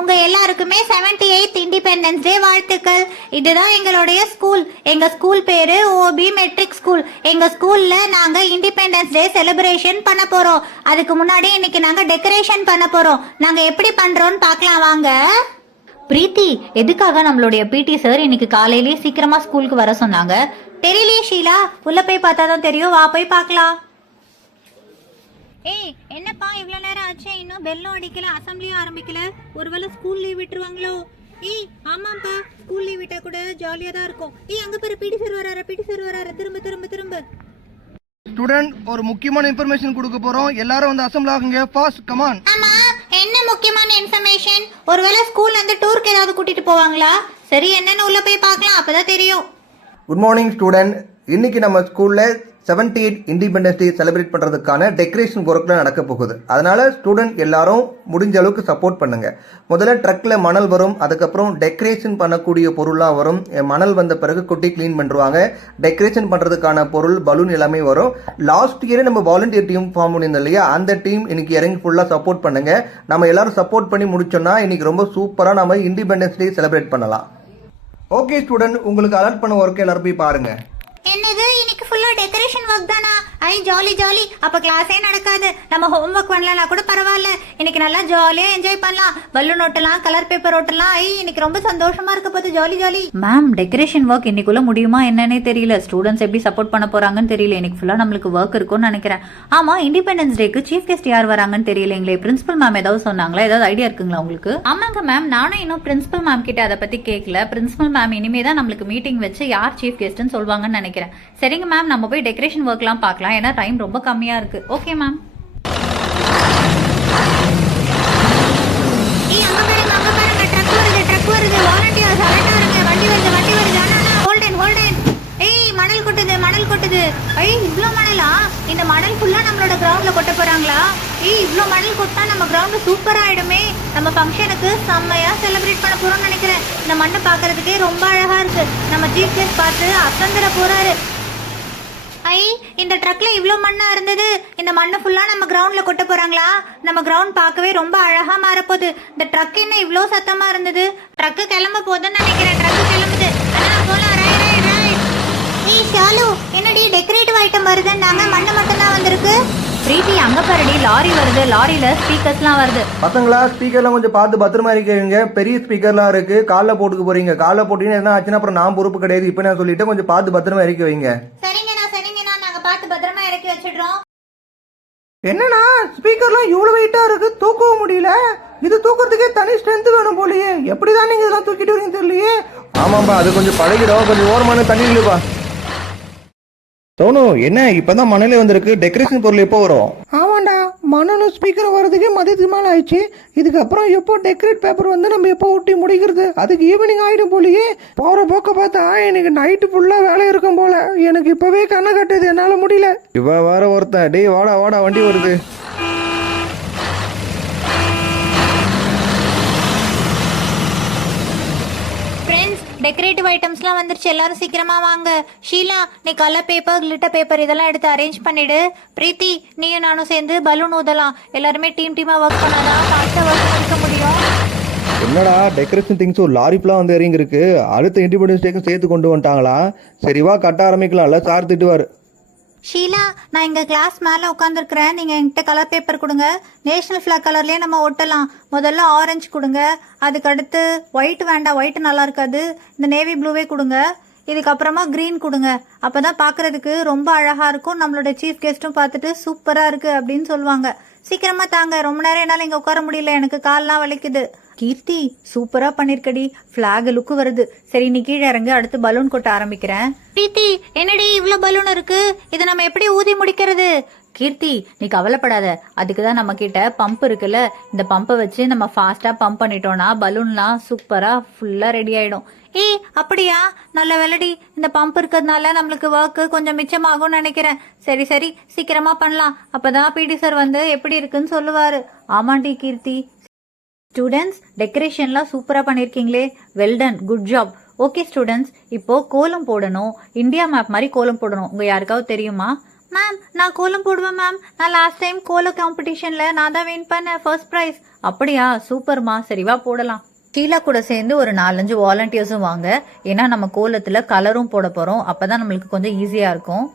உங்க எல்லாருக்குமே 78th independence day வாழ்த்துக்கள். இதுதான் எங்களுடைய ஸ்கூல். எங்க ஸ்கூல் பேரு ஓபி மெட்ரிக் ஸ்கூல். எங்க ஸ்கூல்ல நாங்க இண்டிபெண்டன்ஸ் டே செலிப்ரேஷன் பண்ண போறோம். அதுக்கு முன்னாடி இன்னைக்கு நாங்க டெக்கரேஷன் பண்ண போறோம். நாங்க எப்படி பண்றோம்னு பார்க்கலாம் வாங்க. பிரீத்தி, எதுக்காக நம்மளுடைய பிடி சார் இன்னைக்கு காலையிலேயே சீக்கிரமா ஸ்கூலுக்கு வர சொன்னாங்க? தெரியலையே ஷீலா, உள்ள போய் பார்த்தா தான் தெரியும். வா போய் பார்க்கலாம். ஏய், என்னப்பா இவ்வளோ நேரம் ஆச்சு, இன்னும் பெல்லும் அடிக்கல, அசம்பிளியும் ஆரம்பிக்கல. ஒருவேளை ஸ்கூல் லீவ் விட்டுருவாங்களோ? ஏய் ஆமாப்பா, ஸ்கூல் லீவ் விட்டா கூட ஜாலியாக தான் இருக்கும். ஏய் அங்கே பாரு, பிடி சார் வராரு, பிடி சார் வராரு. திரும்ப திரும்ப திரும்ப. ஸ்டூடெண்ட், ஒரு முக்கியமான இன்ஃபர்மேஷன் கொடுக்க போறோம். எல்லாரும் வந்து அசம்பிள் ஆகுங்க. Fast come on. ஆமா, என்ன முக்கியமான இன்ஃபர்மேஷன்? ஒருவேளை ஸ்கூல்ல இருந்து டூருக்கு ஏதாவது கூட்டிட்டு போவாங்களா? சரி, என்னன்னு உள்ள போய் பார்க்கலாம், அப்பதான் தெரியும். Good morning student. இன்னைக்கு நம்ம ஸ்கூல்ல 78th இண்டிபெண்டன்ஸ் டே செலிப்ரேட் பண்றதுக்கான டெக்கரேஷன் ஒர்க்ல நடக்க போகுது. அதனால ஸ்டூடெண்ட் எல்லாரும் முடிஞ்ச அளவுக்கு சப்போர்ட் பண்ணுங்க. முதல்ல ட்ரக்ல மணல் வரும், அதுக்கப்புறம் டெக்கரேஷன் பண்ணக்கூடிய பொருள்லாம் வரும். மணல் வந்த பிறகு கொட்டி கிளீன் பண்ணுவாங்க. டெக்கரேஷன் பண்றதுக்கான பொருள், பலூன் எல்லாமே வரும். லாஸ்ட் இயரே நம்ம வாலண்டியர் டீம் ஃபார்ம் பண்ணியிருந்தோம் இல்லையா, அந்த டீம் இன்னைக்கு இறங்கி ஃபுல்லா சப்போர்ட் பண்ணுங்க. நம்ம எல்லாரும் சப்போர்ட் பண்ணி முடிச்சோம்னா இன்னைக்கு ரொம்ப சூப்பரா நம்ம இண்டிபெண்டன்ஸ் டே செலிப்ரேட் பண்ணலாம். ஓகே ஸ்டூடெண்ட், உங்களுக்கு அலர்ட் பண்ண ஒர்க் எல்லாரும் போய் பாருங்க. என்னது, இன்னைக்கு ஃபுல்லா டெக்கரேஷன் ஒர்க் தானா? ஐ ஜாலி ஜாலி. அப்ப கிளாஸே நடக்காது, நம்ம ஹோம் ஒர்க் பண்ணலனா கூட பரவாயில்ல. இன்னைக்கு நல்லா ஜாலியா என்ஜாய் பண்ணலாம். பலூன் ஓட்டலாம், கலர் பேப்பர் ஓட்டலாம். ஐ இன்னைக்கு ரொம்ப சந்தோஷமா இருக்க போது, jolly jolly. Ma'am, decoration work இன்னைக்குள்ள முடியுமா என்னன்னே தெரியல. ஸ்டூடெண்ட்ஸ் எப்படி சப்போர்ட் பண்ண போறாங்கன்னு தெரியல. இன்னைக்கு ஃபுல்லா நம்மளுக்கு ஒர்க் இருக்கும்னு நினைக்கிறேன். ஆமா, இண்டிபெண்டன்ஸ் டேக்கு சீஃப் கெஸ்ட் யார் வராங்கன்னு தெரியலங்களே. பிரின்சிபல் மேம் ஏதாவது சொன்னாங்களா? ஏதாவது ஐடியா இருக்குங்களா உங்களுக்கு? ஆமாங்க மேம், நானும் இன்னும் பிரின்சிபல் மேம் கிட்ட அதை பத்தி கேட்கல. பிரின்சிபல் மேம் இனிமே தான் நம்மளுக்கு மீட்டிங் வச்சு யார் சீஃப் கெஸ்ட்னு சொல்வாங்கன்னு நினைக்கிறேன். சரிங்க மேம், நம்ம போய் டெக்கரேஷன் ஒர்க்லாம் பார்க்கலாம். ஏன்னா டைம் ரொம்ப கம்மியா இருக்கு. Okay ma'am. மணல் கொட்டுது. ஐய் இவ்ளோ மணலா? இந்த மணல் ஃபுல்லா நம்மளோட கிரவுண்ட்ல கொட்ட போறாங்களா? ஏய் இவ்ளோ மணல் கொட்டா நம்ம கிரவுண்ட் சூப்பரா ஆயிடுமே. நம்ம ஃபங்க்ஷனுக்கு செம்மையா செலிப்ரேட் பண்ண போறோம்னு நினைக்கிறேன். இந்த மண்ணை பாக்குறதுக்கே ரொம்ப அழகா இருக்கு. நம்ம சீஃப் கெஸ்ட் பார்த்து அசந்தர போறாரு. ஐ இந்த ட்ரக்ல இவ்ளோ மண்ணா இருந்தது. இந்த மண்ணை ஃபுல்லா நம்ம கிரவுண்ட்ல கொட்ட போறாங்களா? நம்ம கிரவுண்ட் பார்க்கவே ரொம்ப அழகா மாறப்போகுது. இந்த ட்ரக் என்ன இவ்ளோ சத்தமா இருந்தது? ட்ரக்கு கிளம்ப போதுன்னு நினைக்கிறேன். ட்ரக்கு கிளம்புது. போலாம். ஏய் ஷாலு, என்னடி டெக்கரேட்டிவ் ஐட்டம் வருதுன்னாங்க, மண்ணு மட்டும் தான் வந்திருக்கு. பிரீத்தி, அங்க பாருடி, லாரி வருது. லாரியில ஸ்பீக்கர்ஸ்லாம் வருது. பசங்களா, ஸ்பீக்கர்லாம் கொஞ்சம் பார்த்து பத்திரமா இருக்கீங்க. பெரிய ஸ்பீக்கர்லாம் இருக்கு. காலைல போட்டுக்க போறீங்க. காலைல போட்டீங்கன்னா என்ன ஆச்சுன்னா அப்புறம் நான் பொறுப்பு கிடையாது. இப்போ நான் சொல்லிட்டு கொஞ்சம் பார்த்து பத்திரமா இறக்கி வைங்க. சரிங்கண்ணா, நாங்க பார்த்து பத்திரமா இறக்கி வச்சிடுறோம். என்னன்னா ஸ்பீக்கர்லாம் இவ்வளவு வெயிட்டா இருக்கு, தூக்கவும் முடியல. இது தூக்குறதுக்கே தனி ஸ்ட்ரென்த் வேணும் போலயே. எப்படிதான் நீங்க இதெல்லாம் தூக்கிட்டு வரீங்க தெரியலையே. ஆமாம்பா, அது கொஞ்சம் பழகிடும். கொஞ்சம் ஓரமான தண்ணி இல்லப்பா. சோனு, என்ன இப்பதான் மணலே வந்திருக்கு. டெக்கரேஷன் பொருள் எப்போ வரும்? ஆமாண்டா, மணலும் ஸ்பீக்கர் வர்றதுக்கே மதியத்துக்கு மேல ஆயிடுச்சு. இதுக்கப்புறம் எப்போ டெக்கரேட் பேப்பர் வந்து நம்ம எப்போ ஒட்டி முடிக்கிறது? அதுக்கு ஈவினிங் ஆயிடும் போலயே. போற போக்க பார்த்தா எனக்கு நைட்டு ஃபுல்லா வேலை இருக்கும் போல. எனக்கு இப்பவே கண்ணை கட்டுது, என்னால முடியல. இவ வேற ஒருத்தன். டேய் வாடா வாடா, வண்டி வருது. டெக்கரேட்டிவ் ஐட்டம்ஸ்லாம் வந்துருச்சு. எல்லாரும் சீக்கிரமா வாங்க. ஷீலா, நீ கலர் பேப்பர், கிளிட்டர் பேப்பர் இதெல்லாம் எடுத்து அரேஞ்ச் பண்ணிடு. பிரீத்தி, நீயும் நானும் சேர்ந்து பலூன் ஊதலாம். எல்லாருமே டீமா ஒர்க் பண்ணாதான் ஃபாஸ்டா ஒர்க் முடிக்க முடியும். என்னடா டெக்கரேஷன் திங்ஸ் ஒரு லாரி ஃபுல்லா வந்து இறங்கி இருக்கு. அடுத்த இண்டிபெண்டன்ஸ் டேக்கு சேர்த்து கொண்டு வந்துட்டாங்களா? சரிவா, கட்ட ஆரம்பிக்கலாம்ல. சார் திட்டுவாரு. ஷீலா, நான் இங்க கிளாஸ் மேல உட்காந்துருக்கிறேன். நீங்க என்கிட்ட கலர் பேப்பர் கொடுங்க. நேஷனல் ஃபிளாக் கலர்லயே நம்ம ஒட்டலாம். முதல்ல ஆரஞ்சு கொடுங்க. அதுக்கு அடுத்து ஒயிட் வேண்டாம், ஒயிட் நல்லா இருக்காது. இந்த நேவி ப்ளூவே கொடுங்க. இதுக்கப்புறமா கிரீன் கொடுங்க. அப்பதான் பாக்குறதுக்கு ரொம்ப அழகா இருக்கும். நம்மளோட சீஃப் கெஸ்ட்டும் பார்த்துட்டு சூப்பரா இருக்கு அப்படின்னு சொல்லுவாங்க. சீக்கிரமா தாங்க, ரொம்ப நேரம் என்னால இங்க உட்கார முடியல, எனக்கு கால்லாம் வலிக்குது. கீர்த்தி, சூப்பரா பண்ணிருக்கடி. பிளாக் லுக்கு வருது. சரி, நீ கீழே இறங்க, அடுத்து பலூன் கொட்ட ஆரம்பிக்கிறேன். பிரீத்தி, என்னடி இவ்ளோ பலூன் இருக்கு? இதை நம்ம எப்படி ஊதி முடிக்கிறது? கீர்த்தி, நீ கவலைப்படாத. அதுக்குதான் நம்ம கிட்ட பம்ப் இருக்குல்ல. இந்த பம்பை வச்சு நம்ம ஃபாஸ்டா பம்ப் பண்ணிட்டோம்னா பலூன்லாம் சூப்பரா ஃபுல்லா ரெடி ஆயிடும். ஏய் அப்படியா? நல்ல வேலைடி. இந்த பம்ப் இருக்கிறதுனால நம்மளுக்கு ஒர்க்கு கொஞ்சம் மிச்சமாகும்னு நினைக்கிறேன். சரி சரி, சீக்கிரமா பண்ணலாம். அப்பதான் பிடி சார் வந்து எப்படி இருக்குன்னு சொல்லுவாரு. ஆமாண்டி கீர்த்தி. ஸ்டூடெண்ட்ஸ், டெக்கரேஷன்லாம் சூப்பரா பண்ணிருக்கீங்களே. Well done, good job. Okay students, இப்போ கோலம் போடணும். இந்தியா மேப் மாதிரி கோலம் போடணும். உங்க யாருக்காவது தெரியுமா? மேம் நான் கோலம் போடுவேன் மேம். நான் லாஸ்ட் டைம் கோலம் காம்படிஷனில் நான் தான் வின் பண்ணேன் ஃபர்ஸ்ட் ப்ரைஸ். அப்படியா, சூப்பர்மா. சரிவா போடலாம். ஷீலா கூட சேர்ந்து ஒரு 4-5 வாலண்டியர்ஸும் வாங்க. ஏன்னா நம்ம கோலத்தில் கலரும் போட போகிறோம். அப்போ தான் நம்மளுக்கு கொஞ்சம் ஈஸியாக இருக்கும்.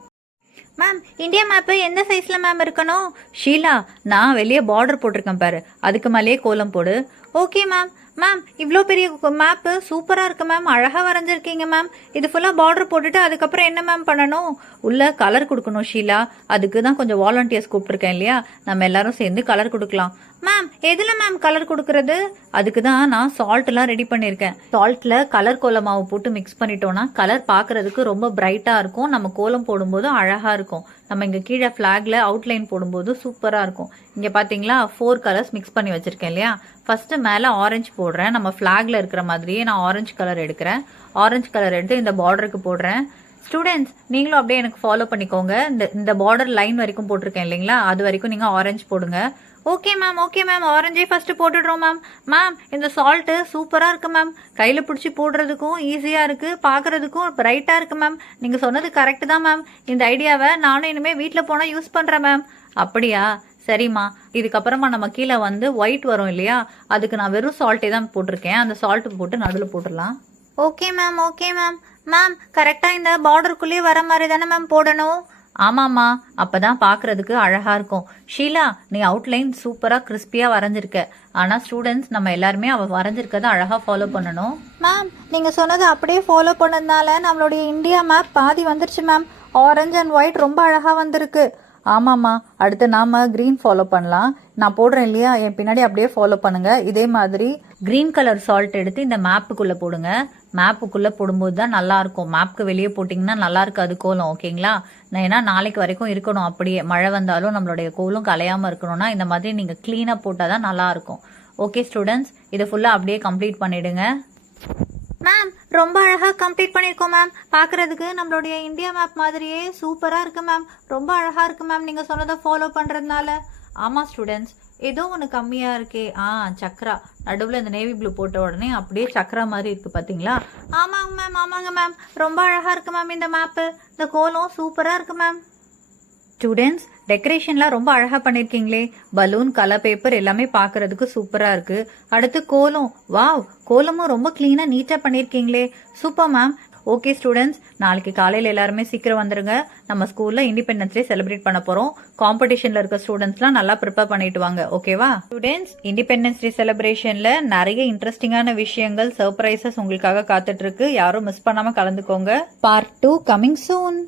மேம் இந்தியா மேப்பு எந்த சைஸில் மேம் இருக்கணும்? ஷீலா, நான் வெளியே பார்டர் போட்டிருக்கேன் பாரு, அதுக்கு மேலேயே கோலம் போடு. Okay ma'am. மேம் இவ்வளோ பெரிய மேப்பு சூப்பராக இருக்கு மேம். அழகாக வரைஞ்சிருக்கீங்க மேம். இது ஃபுல்லாக பார்டர் போட்டுட்டு அதுக்கப்புறம் என்ன மேம் பண்ணணும்? உள்ள கலர் கொடுக்கணும் ஷீலா. அதுக்கு தான் கொஞ்சம் வாலண்டியர்ஸ் கூப்பிட்டுருக்கேன் இல்லையா, நம்ம எல்லாரும் சேர்ந்து கலர் கொடுக்கலாம். மேம் எதில் மேம் கலர் கொடுக்கறது? அதுக்கு தான் நான் சால்ட்லாம் ரெடி பண்ணியிருக்கேன். சால்ட்டில் கலர் கோலம் மாவு போட்டு மிக்ஸ் பண்ணிட்டோம்னா கலர் பார்க்கறதுக்கு ரொம்ப பிரைட்டாக இருக்கும். நம்ம கோலம் போடும்போது அழகாக இருக்கும். நம்ம இங்கே கீழே ஃப்ளாகில் அவுட்லைன் போடும்போது சூப்பராக இருக்கும். இங்கே பார்த்தீங்களா 4 கலர்ஸ் மிக்ஸ் பண்ணி வச்சுருக்கேன் இல்லையா. ஃபஸ்ட்டு மேலே ஆரஞ்சு போடுறேன். நம்ம ஃப்ளாகில் இருக்கிற மாதிரியே நான் ஆரஞ்சு கலர் எடுக்கிறேன். ஆரஞ்சு கலர் எடுத்து இந்த பார்டருக்கு போடுறேன். ஸ்டூடெண்ட்ஸ் நீங்களும் அப்படியே எனக்கு ஃபாலோ பண்ணிக்கோங்க. இந்த பார்டர் லைன் வரைக்கும் போட்டிருக்கேன் இல்லைங்களா, அது வரைக்கும் நீங்கள் ஆரஞ்சு போடுங்க. Okay ma'am. ஆரஞ்சே ஃபர்ஸ்ட் போட்டுடுறோம் மேம். மேம் இந்த சால்ட்டு சூப்பராக இருக்கு மேம். கையில் பிடிச்சி போடுறதுக்கும் ஈஸியாக இருக்குது, பார்க்குறதுக்கும் பிரைட்டாக இருக்குது மேம். நீங்கள் சொன்னது கரெக்டு தான் மேம். இந்த ஐடியாவை நானும் இனிமேல் வீட்டில் போனால் யூஸ் பண்ணுறேன் மேம். அப்படியா, சரிம்மா. இதுக்கப்புறமா நம்ம கீழே வந்து ஒயிட் வரும் இல்லையா, அதுக்கு நான் வெறும் சால்ட்டே தான் போட்டிருக்கேன். அந்த சால்ட்டு போட்டு நடுவில் போட்டுடலாம். Okay ma'am. மேம் கரெக்டாக இந்த பார்டருக்குள்ளேயே வர மாதிரி தானே மேம் போடணும்? ஆமாம்மா, அப்பதான் பார்க்கறதுக்கு அழகா இருக்கும். ஷீலா, நீ அவுட்லைன் சூப்பரா கிறிஸ்பியா வரைஞ்சிருக்க. ஆனா ஸ்டூடெண்ட்ஸ் நம்ம எல்லாருமே அவ வரைஞ்சிருக்கதை அழகா ஃபாலோ பண்ணணும். மேம் நீங்கள் சொன்னது அப்படியே ஃபாலோ பண்ணதுனால நம்மளுடைய இந்தியா மேப் பாதி வந்துருச்சு மேம். ஆரஞ்சு அண்ட் ஒயிட் ரொம்ப அழகாக வந்திருக்கு. ஆமாம்மா, அடுத்து நாம கிரீன் ஃபாலோ பண்ணலாம். நான் போடுறேன் இல்லையா, என் பின்னாடி அப்படியே ஃபாலோ பண்ணுங்க. இதே மாதிரி கிரீன் கலர் சால்ட் எடுத்து இந்த மேப்புக்குள்ள போடுங்க. மேப்புக்குள்ள போடும்போது தான் நல்லா இருக்கும். மேப்புக்கு வெளியே போட்டிங்கன்னா நல்லா இருக்காது கோலம். ஓகேங்களா, நான் ஏன்னா நாளைக்கு வரைக்கும் இருக்கணும். அப்படியே மழை வந்தாலும் நம்மளுடைய கோலம் கலையாம இருக்கணும்னா இந்த மாதிரி நீங்க கிளீனா போட்டாதான் நல்லா இருக்கும். ஓகே ஸ்டூடெண்ட்ஸ், இதை ஃபுல்லா அப்படியே கம்ப்ளீட் பண்ணிடுங்க. மேம் ரொம்ப அழகாக கம்ப்ளீட் பண்ணியிருக்கோம் மேம். பார்க்குறதுக்கு நம்மளுடைய இந்தியா மேப் மாதிரியே சூப்பராக இருக்கு மேம். ரொம்ப அழகாக இருக்கு மேம் நீங்கள் சொன்னதை ஃபாலோ பண்ணுறதுனால. ஆமா ஸ்டூடெண்ட்ஸ், ஏதோ ஒன்று கம்மியா இருக்கே. சக்ரா நடுவில் இந்த நேவி ப்ளூ போட்ட உடனே அப்படியே சக்ரா மாதிரி இருக்கு பாத்தீங்களா? ஆமாங்க மேம். ரொம்ப அழகாக இருக்கு மேம் இந்த மேப்பு. இந்த கோலம் சூப்பராக இருக்கு மேம். ஸ்டூடெண்ட்ஸ், டெக்கரேஷன்லாம் ரொம்ப அழகா பண்ணிருக்கீங்களே. பலூன், கலர் பேப்பர் எல்லாமே பார்க்கறதுக்கு சூப்பரா இருக்கு. அடுத்து கோலம், வாவ், கோலமும் ரொம்ப கிளீனா நீட்டா பண்ணிருக்கீங்களே. Super ma'am. ஓகே ஸ்டூடெண்ட்ஸ், நாளைக்கு காலையில் எல்லாருமே சீக்கிரம் வந்துருங்க. நம்ம ஸ்கூல்ல இண்டிபெண்டன்ஸ் டே செலிப்ரேட் பண்ண போறோம். காம்படிஷன்ல இருக்க ஸ்டூடெண்ட்ஸ்லாம் நல்லா ப்ரிப்பேர் பண்ணிட்டு வாங்க. ஓகேவா ஸ்டூடெண்ட்ஸ்? இண்டிபெண்டன்ஸ் டே செலிப்ரேஷன்ல நிறைய இன்ட்ரெஸ்டிங்கான விஷயங்கள், சர்ப்ரைசஸ் உங்களுக்காக காத்துட்டு இருக்கு. யாரும் மிஸ் பண்ணாம கலந்துக்கோங்க. Part 2 coming soon.